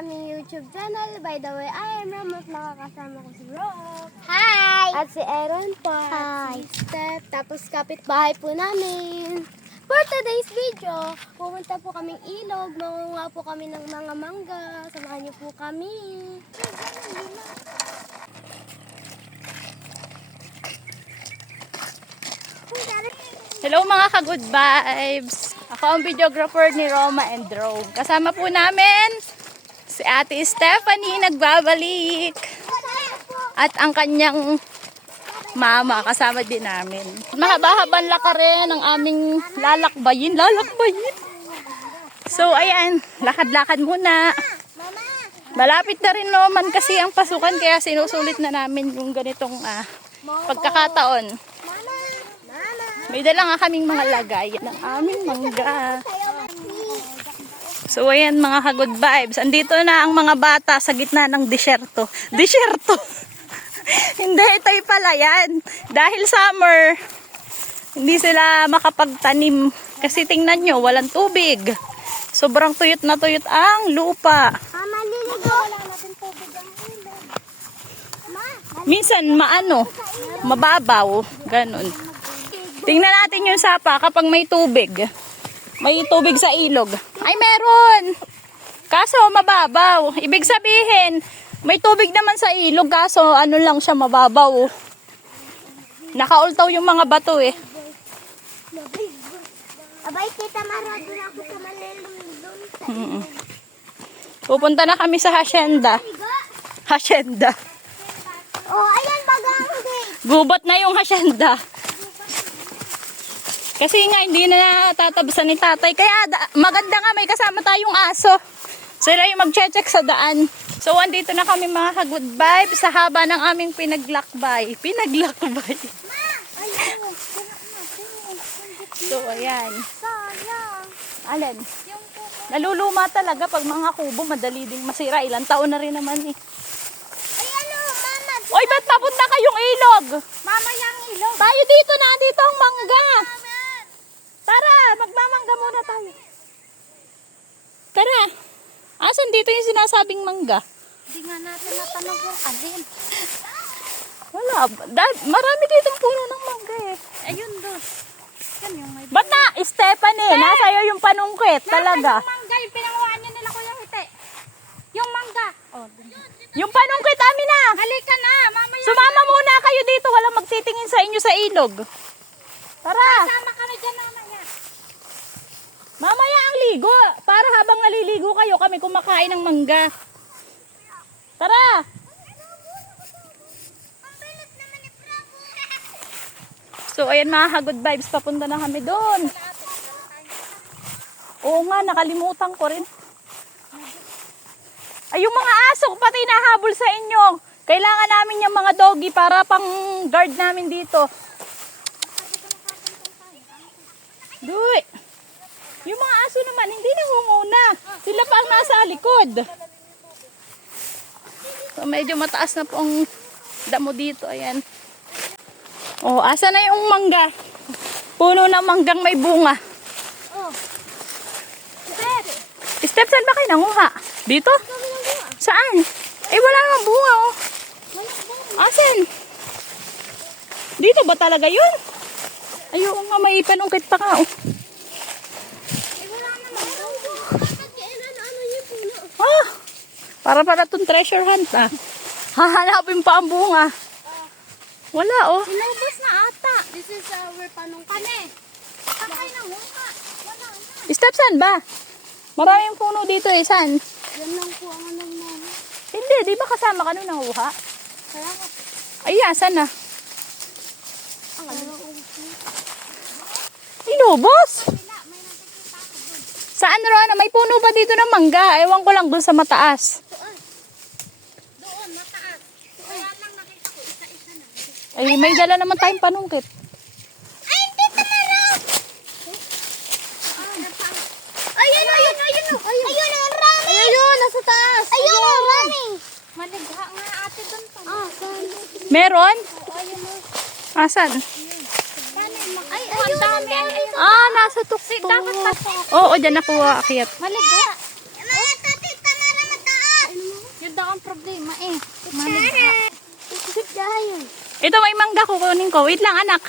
aming YouTube channel. By the way, I am Ram at makakasama ko si Rock. Hi! At si Aaron po. Hi! Si Steph. Tapos kapitbahay po namin. For today's video, pumunta po kaming ilog. Mangunga po kami ng mga mangga. Samahan niyo po kami. Hello mga ka-good vibes! Ako ang videographer ni Roma and Rome. Kasama po namin si Ate Stephanie nagbabalik. At ang kanyang mama kasama din namin. Mahaba-habang lakarin ang aming lalakbayin. So ayan, lakad-lakad muna. Malapit na rin naman kasi ang pasukan kaya sinusulit na namin yung ganitong pagkakataon. May dala nga kaming mga lagay ng aming mangga. So ayan mga ka-good vibes. Andito na ang mga bata sa gitna ng disyerto. Disyerto! Hindi, ito'y pala yan. Dahil summer, hindi sila makapagtanim. Kasi tingnan nyo, walang tubig. Sobrang tuyot na tuyot ang lupa. Minsan mababaw. Ganon. Tingnan natin yung sapa kapag may tubig. May tubig sa ilog. Ay, meron! Kaso, mababaw. Ibig sabihin, may tubig naman sa ilog. Kaso, ano lang siya, mababaw. Nakaultaw yung mga bato eh. Abay, kita marado na ako sa malilong. Pupunta na kami sa hacienda. Hacienda. Oh, ayan bagang gate. Gubat na yung hacienda. Kasi nga, hindi na tatabasan ni tatay. Kaya maganda nga, may kasama tayong aso. Sila yung mag-check sa daan. So, andito na kami mga ka-good vibes sa haba ng aming pinaglakbay. Pinaglakbay. So, ayan. Alin? Naluluma talaga pag mga kubo, madali ding masira. Ilang taon na rin naman eh. Ay, mama. Oy, ba't papunta kayong ilog? Mama, yung ilog. Tayo dito na, dito ang mangga. Tara, magmamangga muna tayo. Tara. Asan dito yung sinasabing mangga? Hindi nga natin natanong kung alin. Wala. Marami ditong puno ng mangga eh. Ayun doon. Yan yung may... Ba't na, Stephanie? Nasa iyo yung panungkit talaga. Yung mangga, yung pinanguhaan niya nila Kuya Hite. Yung mangga. Oh, Yung panungkit, amin na. halika na, mamaya. Sumama muna kayo dito. Walang magtitingin sa inyo sa ilog. Tara. Sama kami dyan mamaya. Mamaya ang ligo. Para habang naliligo kayo, kami kumakain ng mangga. Tara. So, ayan mga ka-good vibes. Papunta na kami doon. Oo nga, nakalimutan ko rin. Ay, yung mga aso, pati nahabol sa inyo. Kailangan namin yung mga doggy para pang guard namin dito. Duy. Yung mga aso naman, hindi nangunguna. Sila pa ang nasa likod. So, medyo mataas na po ang damo dito. Ayan. Oh, asa na yung mangga? Puno ng manggang may bunga. Oh. Step, saan ba kayo nanguha? Dito? Saan? Eh, wala namang bunga, oh. Asan? Dito ba talaga yun? Ayoko nga, may panungkit pa nga, oh. Ah, para itong treasure hunt, ah. Hahanapin pa ang bunga. Wala, oh. Inubos na ata. This is where panungkan eh. Sakay na mukha. Wala na. Step, saan ba? Maraming puno dito, eh. Saan? Yan lang po ang anong mama. Hindi, di ba kasama ka nung nanguha? Kaya ko. Ay, asan na? Ang ano. Inubos? Saan, Rona? May puno ba dito ng mangga? Ewan ko lang dun sa mataas. Doon, mataas. Kaya lang nakita ko isa-isa na. Ay, may dala naman tayong panungkit. Ay, hindi tamara! Ayun, ayun, ayun. Ayun, ang rami. Ayun, nasa taas. Ayun, ang rami. Maligha nga ate doon pa. Meron? Ayun, Asan? ay, ayun, ang dami. Ah, nasa tuktok. Dapat pa. Oo, dyan nakuha, akyat. Maligha. Tita Mara, mataas. Ito may mangga kukunin ko. Wait lang anak.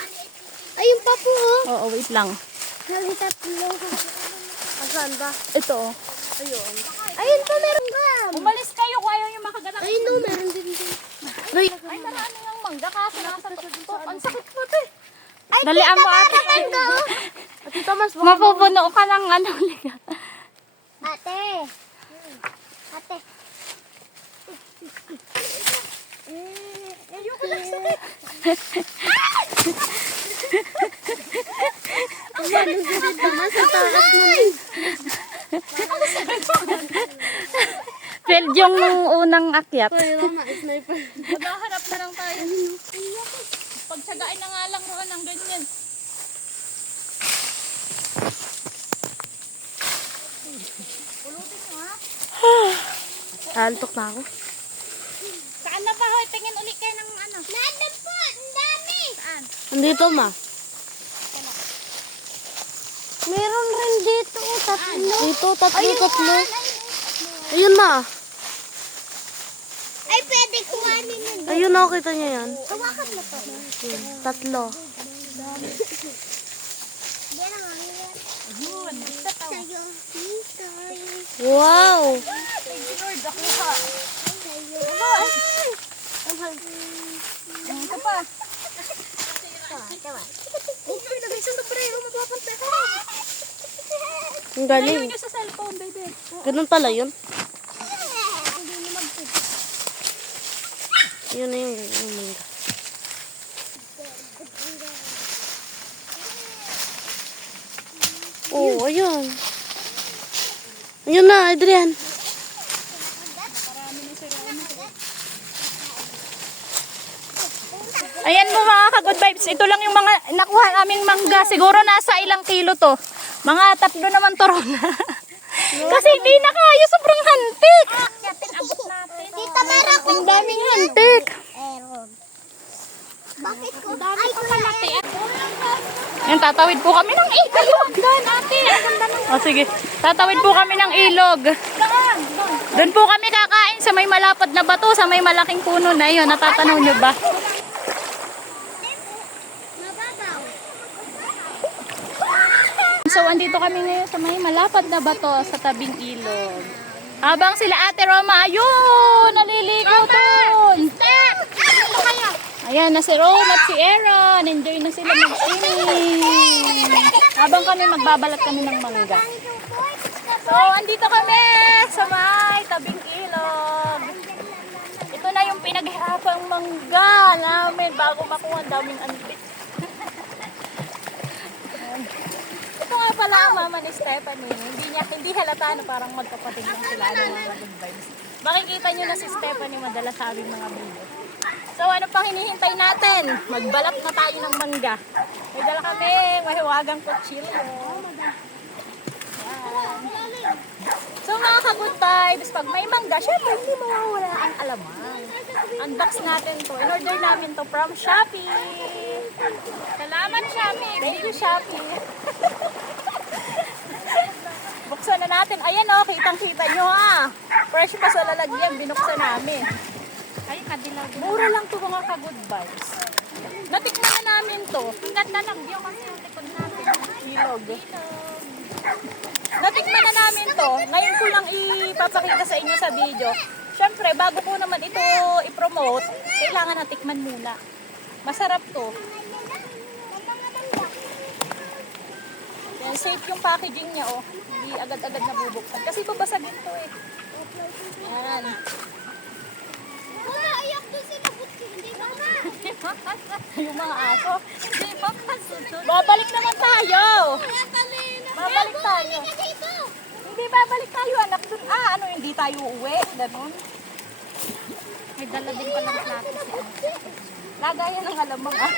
Ayun pa po, oh. Oo, wait lang. Hali tatlo. Asan ba? Ito oh. Ayun. Ayun pa, meron ba? Umalis kayo kung ayaw yung makaganak. Ayun, no, meron din din. Ay, marami ng mangga kaso nasa to. Ang sakit po ito eh. Dalian mo ate. Ate Thomas, Mapupuno ka ng ano. Ate. Ate. Ayoko lang sakit. Thomas, sa taas mo. Failed yung unang akyat. Ay, mama, sniper. Maghaharap na lang tayo. Pagsagain na nga lang roon ng ganyan. Pulutin mo ha. Antok na ako. Saan na ba hoy? Tingin ulit kayo ng ano. Nandun po, ang dami. Saan? Andito, ma. Meron rin dito, tatlo. Dito, tatlo. Ayun, ma. Ay, pwede kuhanin yun. Ayun, nakita niya yan. Hawakan mo to. Tatlo. Ayun. Basta tao. Wow. Thank you Lord. Ako ha. Ito pa. Ang Ayaw galing. nyo sa cellphone, baby. Ganun pala yun. Yun na yung mangga. Oh, ayun. Ayun na, Adrian. Ayan mo mga ka-good vibes. Ito lang yung mga nakuha naming mangga. Siguro nasa ilang kilo to. Mga 3 naman to ron. Kasi hindi na kaya. Sobrang hantik. Tita Mara, Ang daming hantik. bakit ko? Ay, ko malaki. Yan, tatawid po kami ng ilog. Doon, ate. O sige, tatawid po kami ng ilog. Doon po kami kakain sa may malapad na bato, sa may malaking puno na yun. Natatanaw nyo ba? Mababaw. So, andito kami ngayon sa may malapad na bato sa tabing ilog. Habang sila ate Roma, ayun, naliligo doon. Ayan na si Ron at si Aaron. Enjoy na sila mag-swimming. Habang kami magbabalat kami ng mangga. So, andito kami sa may tabing ilog. Ito na yung pinaghihapang mangga namin bago makuha. Ang daming antik. Ito nga pala ang mama ni Stephanie. Hindi halata na parang magkapatid lang sila ng mga good vibes. Makikita nyo na si Stephanie madalas sa aming mga video. So ano pang hinihintay natin? Magbalat na tayo ng mangga. May dala kami mahiwagang kutsilyo. Yan. So mga ka-good vibes, pag may mangga, syempre hindi mawawala ang alamang. Unbox natin to. In-order namin to from Shopee. Salamat Shopee. Thank you Shopee. Buksan na natin. Ayan o, kitang-kita nyo ha. Fresh pa sa lalagyan, binuksan namin. Mura lang to mga ka-good vibes. Natikman na namin to. Ang ganda ng view kasi yung likod natin. Ilog. Natikman na namin to. Ngayon ko lang ipapakita sa inyo sa video. Siyempre, bago ko naman ito i-promote, kailangan natikman muna. Masarap to. Yan, safe yung packaging niya oh. Hindi agad-agad nabubuksan. Kasi babasagin to eh. Yan. Ayak doon sila, butsi. Hindi ba ba? Yung mga aso. Babalik naman tayo. Babalik tayo. Hindi babalik tayo anak. Ano hindi tayo uwi? Ganun. May dala din palang plato si lagayan ng alamang ah.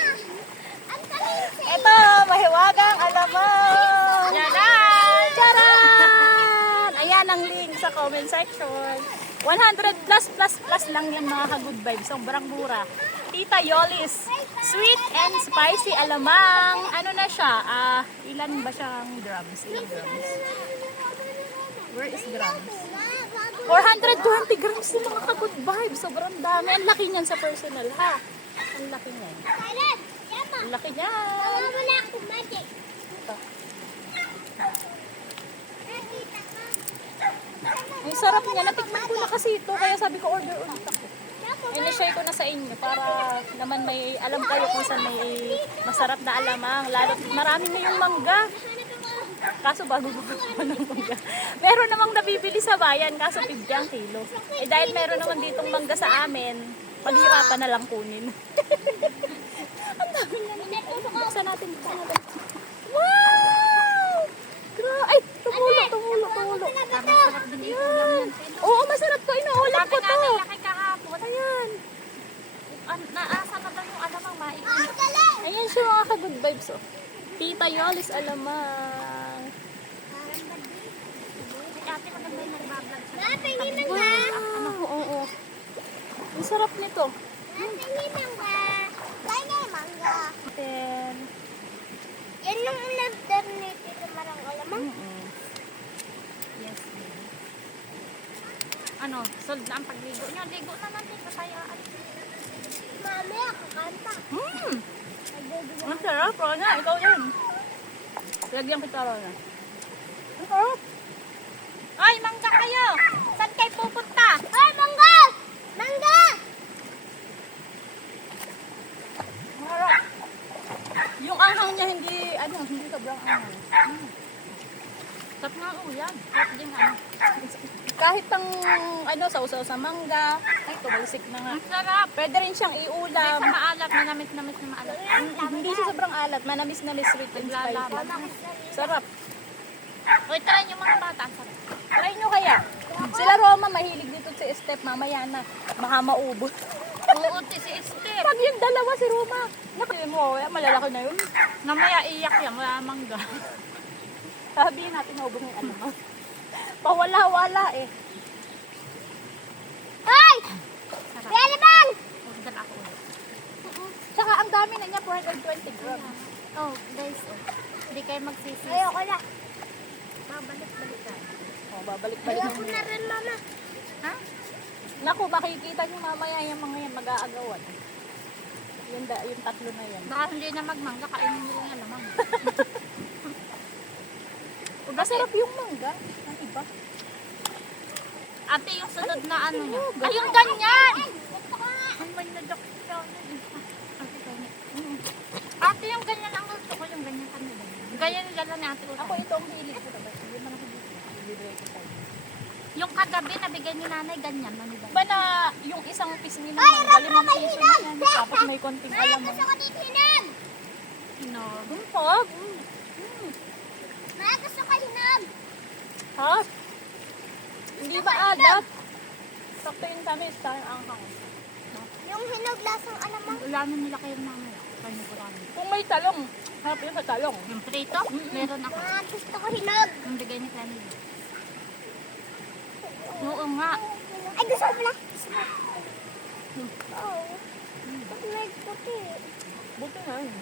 Ito, mahiwagang alamang. Charan! Charan! Ayan ang link sa comment section. 100 plus lang yan mga ka-good vibes. Sobrang mura. Tita Yolis. Sweet and spicy alamang. Ano na siya? Ilan ba siyang grams? Ilang grams? Where is grams? 420 grams yung mga ka-good vibes. Sobrang dami. Ang laki niyan sa personal ha. Ang laki niya. Kailan? Yama. Ang laki niya. Tama mo na ako, magic. Ito. Nakita ka. Ang sarap niya. Natikman ko na kasi ito. Kaya sabi ko order ulit ako. In-share ko na sa inyo para naman may alam kayo kung saan may masarap na alamang. Lalo marami na yung mangga. Kaso bago ko ng mangga. Meron namang nabibili sa bayan, kaso 50 ang kilo. Eh dahil meron naman ditong mangga sa amin, paghirapan na lang kunin. Ang dami na nila. Buksan natin. Wow! Ay, tumulo. Masarap din yung ulam yan. Oo, masarap to. Inuulam ko to. Laki kahapon. Ayan. Naasa na daw yung alamang maiin. Ayan siya mga ka-good vibes. Oh. Tita Yolis alamang. Ate, maganda yung nagbablog sa Wow! Oo. Ang sarap nito. Then, Yan yung in-order ni Tito Marang alamang. yes. Ano, sold na ang pagligo nyo. Ligo na natin, katayaan. Mami, ako kanta. Ang sarap, Rona. Ikaw yan. Lagyan kita, Rona. Ang sarap. Ay, mangga kayo! Saan kayo pupunta? Ay, mangga! Mangga! Ang sarap. Yung anghang niya hindi sobrang anghang. Sarap nga ulan. Sarap din ano. Kahit ang sausaw sa mangga, ay tumalsik na nga. Ang sarap. Pwede rin siyang iulam. Sa maalat, manamit-namit na maalat. Hindi siya sobrang alat, manamis-namis, sweet and spicy. Sarap. Uy, try nyo mga bata. Ang sarap. Try nyo kaya. Sila Roma, mahilig dito si Step, mamaya na. Baka maubos. Uuti si Steve. Pag yung dalawa si Roma, nakita mo, malalaki na yun. Namaya iyak yan, wala mangga. Sabihin natin maubos na yung alamang. Pawala-wala eh. Hoy! Pwede bang? Order ako ulit. Tsaka ang dami na niya, 420 grams. Oh, guys, oh. Hindi kayo magsisi. Ayoko na. Babalik-balik ka. Babalik-balik Ayoko na rin, mama. Ha? Naku, makikita niyo mamaya yung mga yan mag-aagawan. Yung tatlo na yan. Baka hindi na magmangga, kainin nyo lang alamang. Masarap yung mangga. Ang iba. Ate, yung sunod na ano niya. Ay, yung ganyan! Ang may nadok siya. Ate, yung ganyan ang gusto ko. Yung ganyan kanila. Ganyan yung gala ni ate ko. Ako ito ang hilig ko naman. Hindi man ako dito. Libre ko tayo. Yung kagabi, nabigay ni nanay, ganyan. Ba na yung isang piece ni mangga, 5 piso na yan. Tapos may konting alamang. ko dito hinag! Hinag? Bumpag. Maya, gusto ko hinag! Ha? Hindi ba alat? Sakto yung tamis, tayo ang hang. Yung hinog lasang alamang. Ulamin nila kayo mamaya. Kayo ko lang. Kung may talong, harap yung sa talong. Yung prito, meron ako. Gusto ko hinog. Yung bigay ni Clanny. Oo nga. Ay, gusto ko pala. Oo. Ba't may puti? Buti na yun.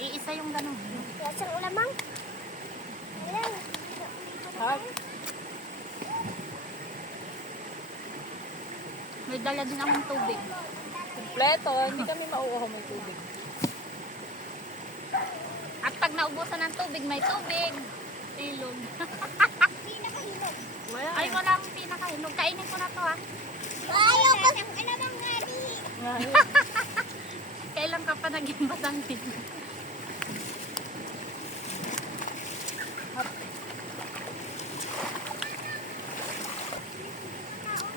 Iisa yung ganun. Lasang alamang? Alam. Ha? May dala din akong tubig. Kompleto, hindi kami mauuhaw may tubig. At pag naubusan ng tubig, may tubig. Ilog. Pinakahinog. Wala. Ay, wala akong pinakahinog. Kainin ko na to, ha? Ayaw ko. Alamang nga di. Kailan ka pa naging matangkid?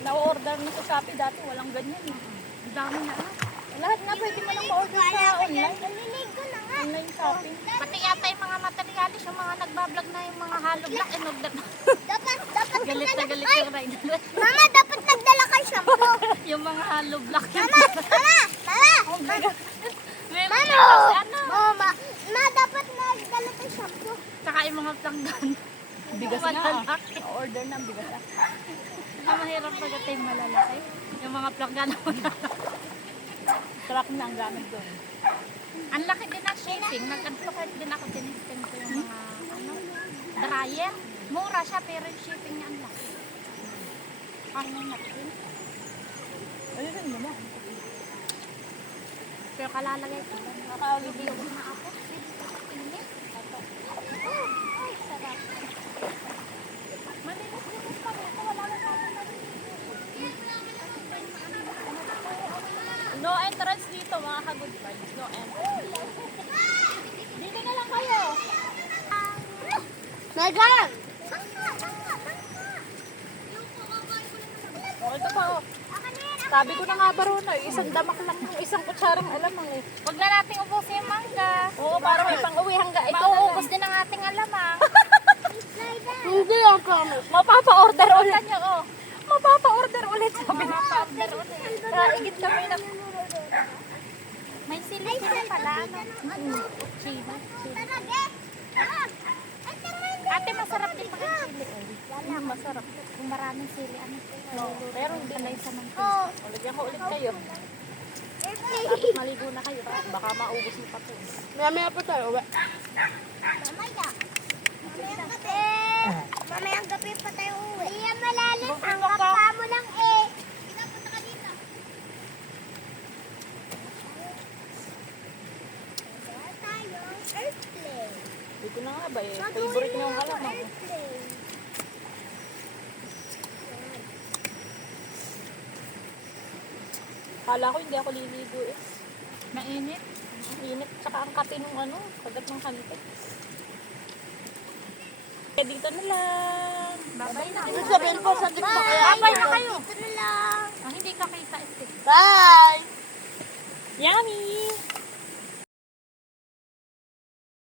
Na-order na sa Shopee dati, walang ganyan eh. Ang dami na, ha? Lahat na pwede mo lang ma-order sa online. Naliligo na nga. Online shopping. Pati yata yung mga materialis, yung mga nagbablog na yung mga hollow block, dapat galit na galit yung rider. Mama, dapat nagdala kay shampoo. Yung mga hollow block. Mama! Mama, dapat nagdala kay shampoo. Tsaka yung mga planggan. Bigas na. Order na ang bigas na. Ang mahirap pag yung malalaki. Yung mga planggan na Truck na ang gamit doon. ang laki din ng shipping. Nag-advocate din ako, tinisting ko yung mga dryer. Mura siya, pero yung shipping niya ang laki. Ano natin? Ayun mo na. Pero kalalagay ko. Nakakalibi ako. Na ako. Init. Ay, sarap. Malinis-linis pa rin. Wala na natin No entrance dito, mga ka-good vibes. No entrance. Dito na lang kayo. Megan! O, ito pa, oh. Sabi ko na nga ba ron, isang damak lang yung isang kutsarang alamang eh. Huwag na nating ubusin yung mangga. Oo, para may pang-uwi hanggang ikaw. Mauubos din ang ating alamang. Hindi ang promise. Mapapa-order ulit. Oh. Mapapa-order ulit. Sabi na pa-order ulit. Kaigit kami na. May sili sila pala. Chili. Ate, masarap din pag ang chili. Wala, Masarap. kung maraming sili, ano po? No, meron din ay sa mantis. Oh. Ulagyan ko ulit kayo. Tapos maligo na kayo. Baka maubos niyo pa to. Mamaya pa tayo, uwi. Mamaya. Mamayang gabi. Mamayang gabi pa tayo uwi. Hindi yan malalim. Ang kapwa mo lang eh. Pinapunta ka dito. Tayo. Airplane. Dito na nga ba eh. Favorite niyo ang alamang. Airplane. Kala ko hindi ako liligo eh. Mainit. Ang init. Tsaka ang kape nung ano. Kagat ng kanipit. Kaya dito na lang. Babay na. Ibig sabihin po sa TikTok kaya. Babay na kayo. Dito na lang. Hindi ka kita. Bye! Yummy!